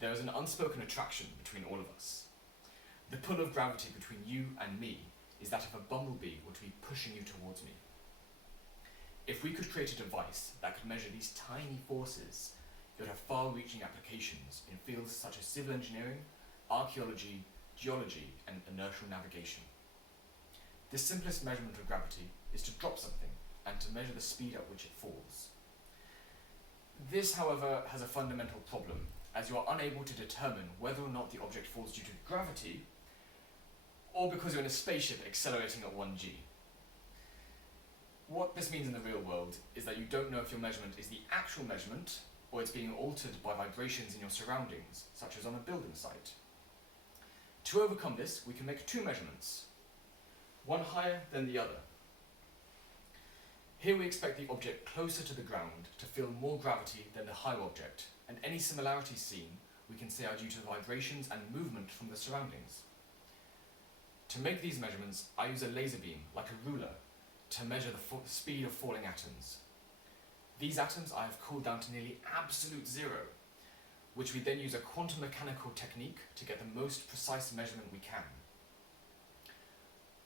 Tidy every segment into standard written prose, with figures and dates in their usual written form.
there is an unspoken attraction between all of us. The pull of gravity between you and me is that of a bumblebee were to be pushing you towards me. If we could create a device that could measure these tiny forces, it would have far-reaching applications in fields such as civil engineering, archaeology, geology, and inertial navigation. The simplest measurement of gravity is to drop something and to measure the speed at which it falls. This, however, has a fundamental problem, as you are unable to determine whether or not the object falls due to gravity or because you're in a spaceship accelerating at 1g. What this means in the real world is that you don't know if your measurement is the actual measurement or it's being altered by vibrations in your surroundings, such as on a building site. To overcome this, we can make two measurements, one higher than the other. Here we expect the object closer to the ground to feel more gravity than the higher object, and any similarities seen we can say are due to vibrations and movement from the surroundings. To make these measurements, I use a laser beam, like a ruler, to measure the speed of falling atoms. These atoms I have cooled down to nearly absolute zero, which we then use a quantum mechanical technique to get the most precise measurement we can.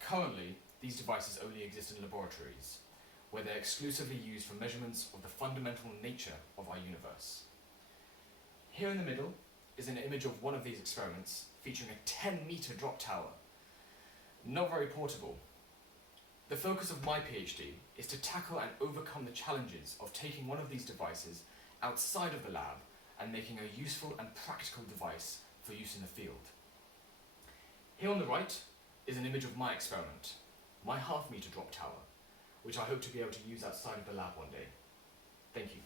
Currently, these devices only exist in laboratories, where they're exclusively used for measurements of the fundamental nature of our universe. Here in the middle is an image of one of these experiments featuring a 10-meter drop tower. Not very portable. The focus of my PhD is to tackle and overcome the challenges of taking one of these devices outside of the lab and making a useful and practical device for use in the field. Here on the right is an image of my experiment, my half-meter drop tower, which I hope to be able to use outside of the lab one day. Thank you.